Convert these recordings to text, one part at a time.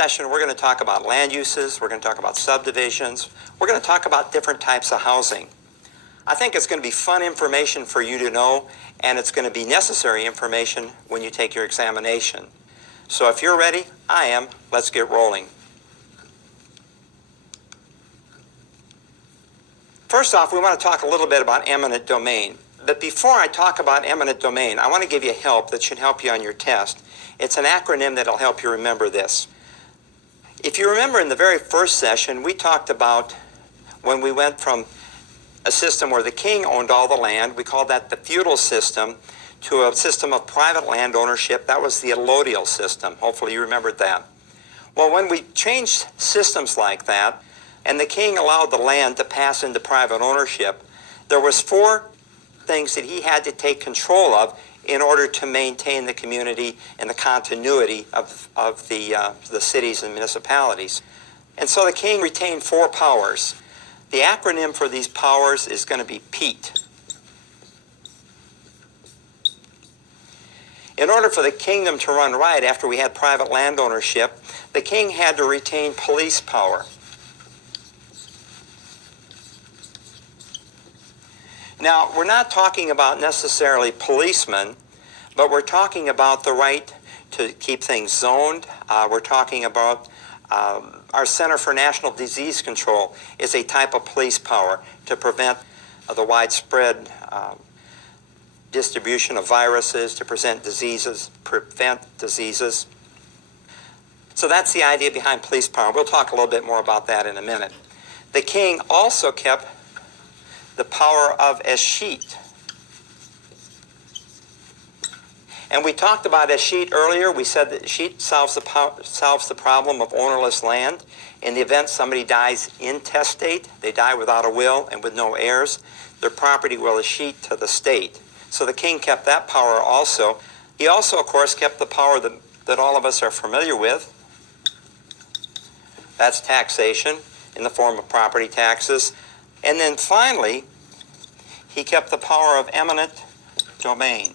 Session, we're going to talk about land uses, we're going to talk about subdivisions, we're going to talk about different types of housing. I think it's going to be fun information for you to know, and it's going to be necessary information when you take your examination. So if you're ready, I am. Let's get rolling. First off, we want to talk a little bit about eminent domain. But before I talk about eminent domain, I want to give you help that should help you on your test. It's an acronym that'll help you remember this. If you remember in the very first session, we talked about when we went from a system where the king owned all the land, we called that the feudal system, to a system of private land ownership. That was the allodial system. Hopefully you remembered that. Well, when we changed systems like that, and the king allowed the land to pass into private ownership, there was four things that he had to take control of in order to maintain the community and the continuity of the cities and municipalities. And so the king retained four powers. The acronym for these powers is going to be PEAT. In order for the kingdom to run right after we had private land ownership, the king had to retain police power. Now, we're not talking about necessarily policemen, but we're talking about the right to keep things zoned. We're talking about our Center for National Disease Control is a type of police power to prevent the widespread distribution of viruses, to prevent diseases. So that's the idea behind police power. We'll talk a little bit more about that in a minute. The king also kept the power of escheat. And we talked about escheat earlier. We said that escheat solves the problem of ownerless land. In the event somebody dies intestate, they die without a will and with no heirs, their property will escheat to the state. So the king kept that power also. He also, of course, kept the power that all of us are familiar with. That's taxation in the form of property taxes. And then finally, he kept the power of eminent domain.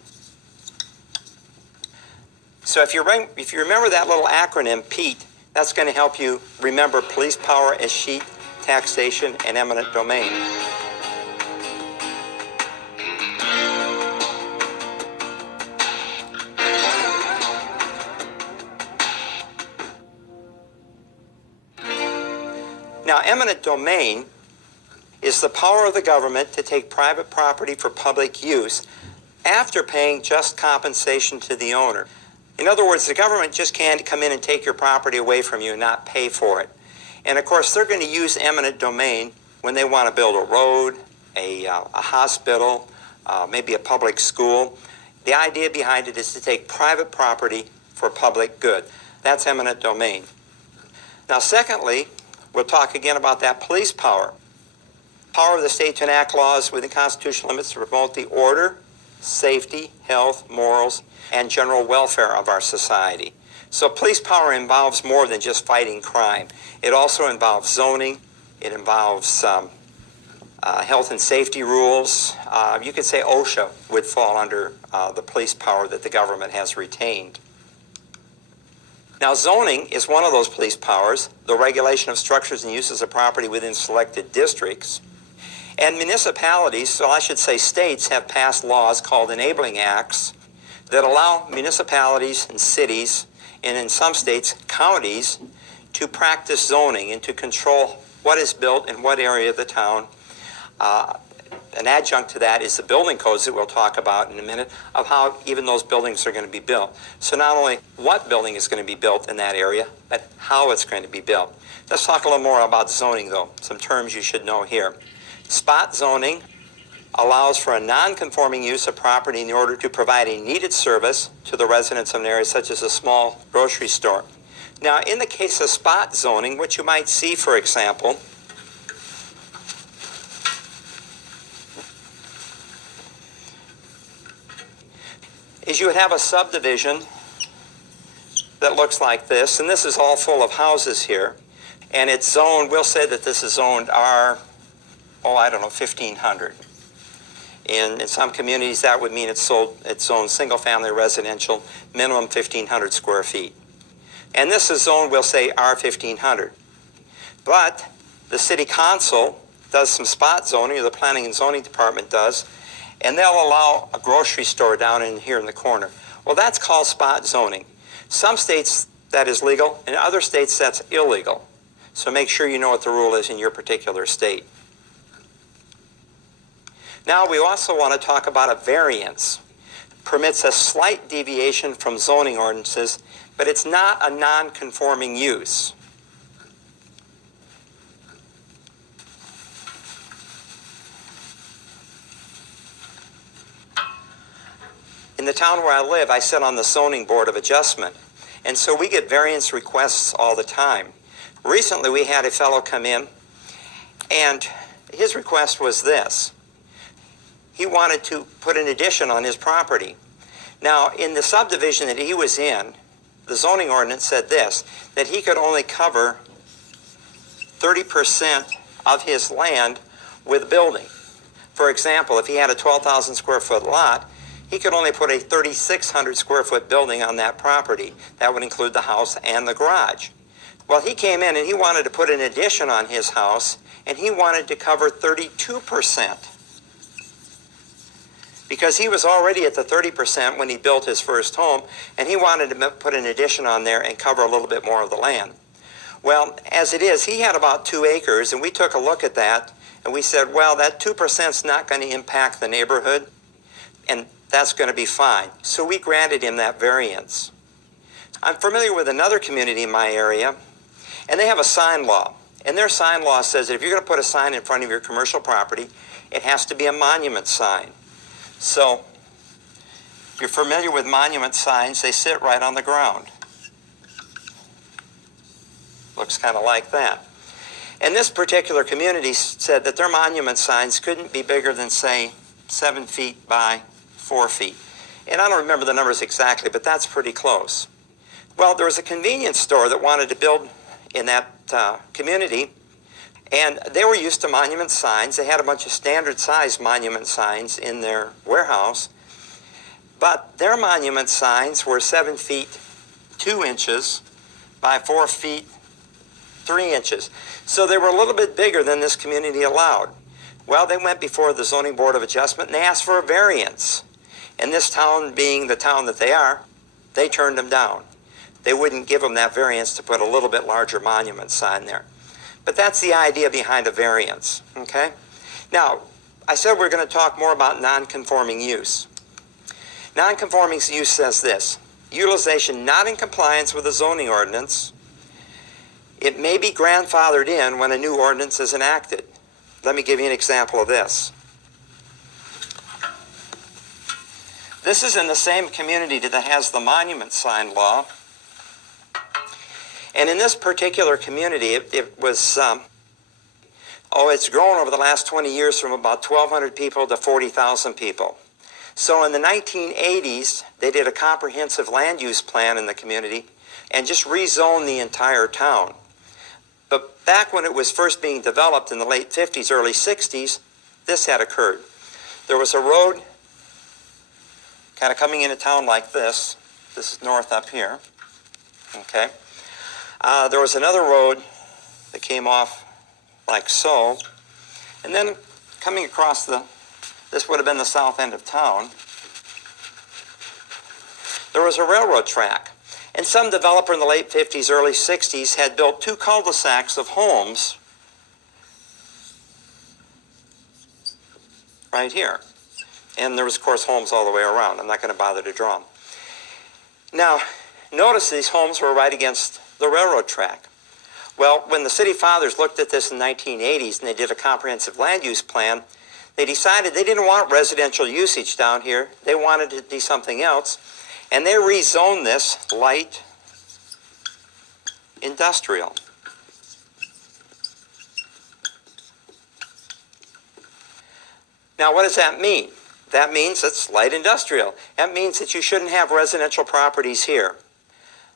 So if you remember that little acronym, PEAT, that's going to help you remember police power, escheat, taxation, and eminent domain. Now, eminent domain is the power of the government to take private property for public use after paying just compensation to the owner. In other words, the government just can't come in and take your property away from you and not pay for it. And of course, they're going to use eminent domain when they want to build a road, a hospital, maybe a public school. The idea behind it is to take private property for public good. That's eminent domain. Now, secondly, we'll talk again about that police power. Power of the state to enact laws within constitutional limits to promote the order, safety, health, morals, and general welfare of our society. So police power involves more than just fighting crime. It also involves zoning. It involves health and safety rules. You could say OSHA would fall under the police power that the government has retained. Now, zoning is one of those police powers, the regulation of structures and uses of property within selected districts. And municipalities, so I should say states, have passed laws called enabling acts that allow municipalities and cities, and in some states, counties, to practice zoning and to control what is built in what area of the town. An adjunct to that is the building codes that we'll talk about in a minute, of how even those buildings are going to be built. So not only what building is going to be built in that area, but how it's going to be built. Let's talk a little more about zoning, though. Some terms you should know here. Spot zoning allows for a non-conforming use of property in order to provide a needed service to the residents of an area, such as a small grocery store. Now, in the case of spot zoning, what you might see, for example, is you would have a subdivision that looks like this, and this is all full of houses here, and it's zoned, we'll say that this is zoned R, 1500. In some communities, that would mean it's zoned single-family residential, minimum 1,500 square feet. And this is zoned, we'll say, R1500. But the city council does some spot zoning, or the planning and zoning department does, and they'll allow a grocery store down in here in the corner. Well, that's called spot zoning. Some states that is legal, in other states that's illegal. So make sure you know what the rule is in your particular state. Now we also want to talk about a variance. Permits a slight deviation from zoning ordinances, but it's not a non-conforming use. In the town where I live, I sit on the zoning board of adjustment, and so we get variance requests all the time. Recently we had a fellow come in, and his request was this. He wanted to put an addition on his property. Now, in the subdivision that he was in, the zoning ordinance said this, that he could only cover 30% of his land with a building. For example, if he had a 12,000 square foot lot, he could only put a 3,600 square foot building on that property. That would include the house and the garage. Well, he came in and he wanted to put an addition on his house, and he wanted to cover 32%. Because he was already at the 30% when he built his first home, and he wanted to put an addition on there and cover a little bit more of the land. Well, as it is, he had about 2 acres, and we took a look at that, and we said, well, that 2% is not going to impact the neighborhood, and that's going to be fine. So we granted him that variance. I'm familiar with another community in my area, and they have a sign law. And their sign law says that if you're going to put a sign in front of your commercial property, it has to be a monument sign. So, if you're familiar with monument signs, they sit right on the ground. Looks kind of like that. And this particular community said that their monument signs couldn't be bigger than, say, 7 feet by 4 feet. And I don't remember the numbers exactly, but that's pretty close. Well, there was a convenience store that wanted to build in that community, and they were used to monument signs. They had a bunch of standard size monument signs in their warehouse, but their monument signs were 7 feet 2 inches by 4 feet 3 inches. So they were a little bit bigger than this community allowed. Well, they went before the Zoning Board of Adjustment and they asked for a variance. And this town, being the town that they are, they turned them down. They wouldn't give them that variance to put a little bit larger monument sign there. But that's the idea behind a variance, okay? Now, I said we're going to talk more about non-conforming use. Non-conforming use says this: utilization not in compliance with the zoning ordinance. It may be grandfathered in when a new ordinance is enacted. Let me give you an example of this. This is in the same community that has the monument sign law. And in this particular community, it was, it's grown over the last 20 years from about 1,200 people to 40,000 people. So in the 1980s, they did a comprehensive land use plan in the community and just rezoned the entire town. But back when it was first being developed in the late 50s, early 60s, this had occurred. There was a road kind of coming into town like this. This is north up here, okay? There was another road that came off like so, and then coming across this would have been the south end of town, there was a railroad track. And some developer in the late 50s, early 60s had built 2 cul-de-sacs of homes right here. And there was, of course, homes all the way around. I'm not going to bother to draw them. Now, notice these homes were right against the railroad track. Well, when the city fathers looked at this in the 1980s and they did a comprehensive land use plan, they decided they didn't want residential usage down here. They wanted it to be something else. And they rezoned this light industrial. Now, what does that mean? That means it's light industrial. That means that you shouldn't have residential properties here.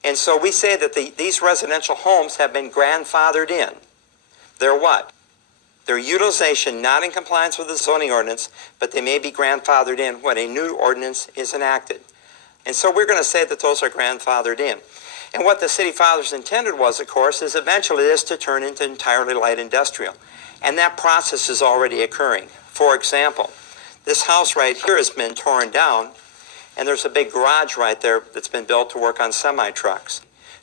And so we say that these residential homes have been grandfathered in. They're what? Their utilization not in compliance with the zoning ordinance, but they may be grandfathered in when a new ordinance is enacted. And so we're going to say that those are grandfathered in. And what the city fathers intended was, of course, is eventually this to turn into entirely light industrial. And that process is already occurring. For example, this house right here has been torn down, and there's a big garage right there that's been built to work on semi-trucks.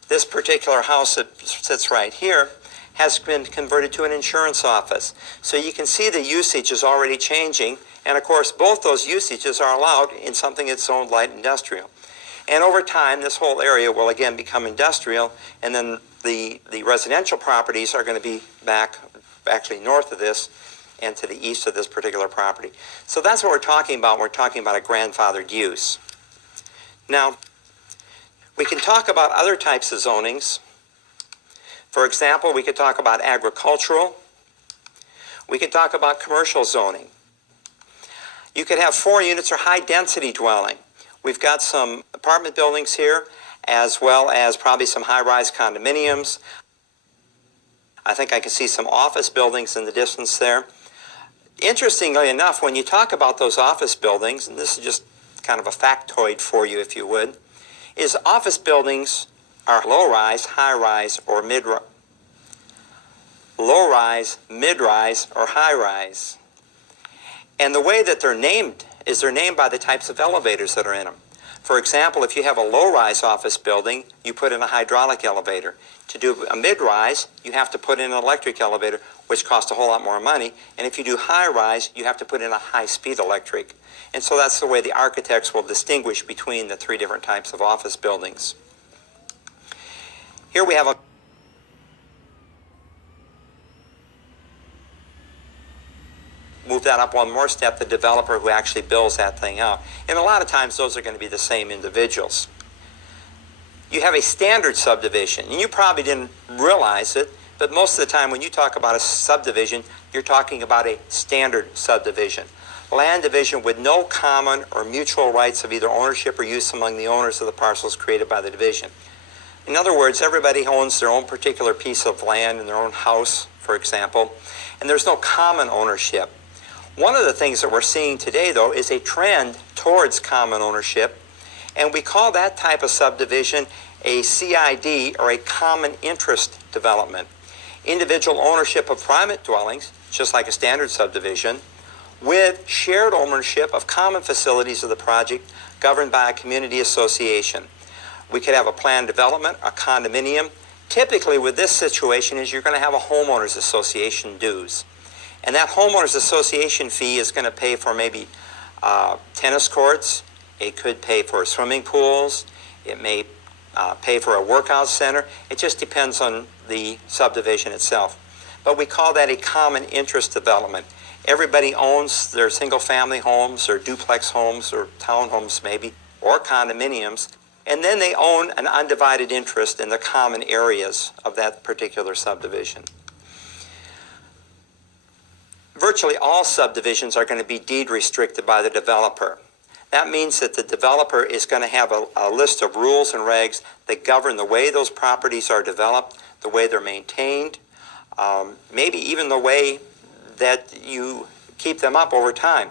This particular house that sits right here has been converted to an insurance office. So you can see the usage is already changing, and of course both those usages are allowed in something that's zoned light industrial. And over time this whole area will again become industrial, and then the residential properties are going to be back actually north of this and to the east of this particular property. So that's what we're talking about. We're talking about a grandfathered use. Now, we can talk about other types of zonings. For example, we could talk about agricultural. We could talk about commercial zoning. You could have 4 units or high density dwelling. We've got some apartment buildings here, as well as probably some high-rise condominiums. I think I can see some office buildings in the distance there. Interestingly enough, when you talk about those office buildings, and this is just kind of a factoid for you if you would, is office buildings are low-rise, high-rise, or mid-rise. Low-rise, mid-rise, or high-rise. And the way that they're named is they're named by the types of elevators that are in them. For example, if you have a low-rise office building, you put in a hydraulic elevator. To do a mid-rise, you have to put in an electric elevator, which costs a whole lot more money. And if you do high-rise, you have to put in a high-speed electric. And so that's the way the architects will distinguish between the 3 different types of office buildings. Here we have a move that up one more step, the developer who actually builds that thing out. And a lot of times those are going to be the same individuals. You have a standard subdivision, and you probably didn't realize it, but most of the time when you talk about a subdivision, you're talking about a standard subdivision. Land division with no common or mutual rights of either ownership or use among the owners of the parcels created by the division. In other words, everybody owns their own particular piece of land in their own house, for example, and there's no common ownership. One of the things that we're seeing today, though, is a trend towards common ownership, and we call that type of subdivision a CID, or a common interest development. Individual ownership of private dwellings, just like a standard subdivision, with shared ownership of common facilities of the project governed by a community association. We could have a planned development, a condominium. Typically with this situation is you're going to have a homeowners association dues. And that homeowners association fee is going to pay for maybe tennis courts. It could pay for swimming pools. It may pay for a workout center. It just depends on the subdivision itself. But we call that a common interest development. Everybody owns their single-family homes or duplex homes or townhomes maybe, or condominiums, and then they own an undivided interest in the common areas of that particular subdivision. Virtually all subdivisions are going to be deed restricted by the developer. That means that the developer is going to have a list of rules and regs that govern the way those properties are developed, the way they're maintained, maybe even the way that you keep them up over time.